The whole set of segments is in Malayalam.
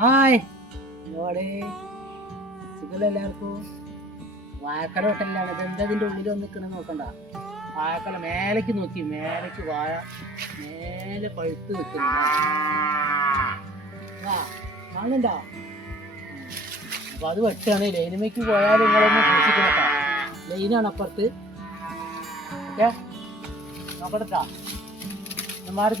ഹായ്. സുഖമല്ല എല്ലാവർക്കും? വാഴക്കല ഹോട്ടലിലാണ്. ഇത് എന്താ ഇതിന്റെ ഉള്ളിൽ ഒന്ന് നിൽക്കണ നോക്കണ്ട. വാഴക്കല മേലേക്ക് നോക്കി. മേലേക്ക് വാഴ മേലെ പഴുത്ത് നിൽക്കുന്നു ആ കാണുന്നുണ്ടോ? അപ്പൊ അത് വെട്ടാണ്. ലൈനിമയ്ക്ക് പോയാൽ നിങ്ങളൊന്ന് സൂക്ഷിക്കണം ലൈനാണ് അപ്പുറത്ത്. ഓക്കെ? നോക്കട്ടാ മാറി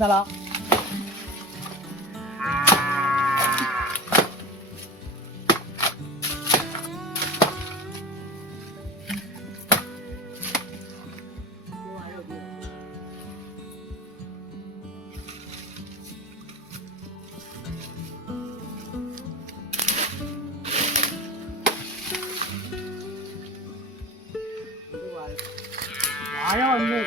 വാഴ വന്ന്.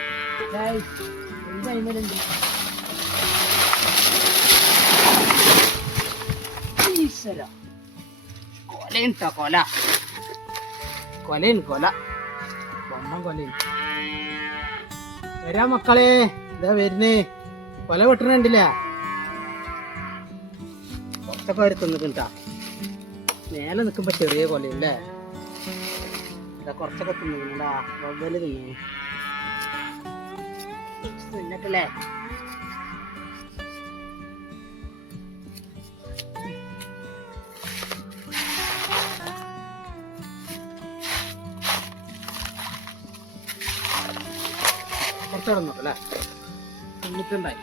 ഈശ്വര. കൊലയുണ്ടോ കൊല. കൊലയും കൊല. ബൊമ്മൻ കൊലയും വരാ മക്കളെ. ഇതാ വരുന്നേ. കൊല വെട്ടണുണ്ടില്ല? കുറച്ചൊക്കെ അവർ തിന്നിട്ടാ മേലെ നിൽക്കുമ്പോ ചെറിയ കൊലയല്ലേ ഇതാ കുറച്ചൊക്കെ തിന്നുണ്ടാ വവ്വൽ തിന്നു തിന്നിട്ടല്ലേ കുറച്ചവിടെ നോക്കല്ലേ തിന്നിട്ടുണ്ടായി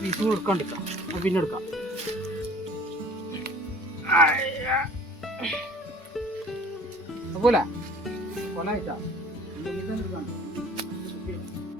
പീസ് കൊടുക്കാണ്ടിരിക്കാം അത് പിന്നെ എടുക്കാം. പോലെ കൊല ആയിട്ടാ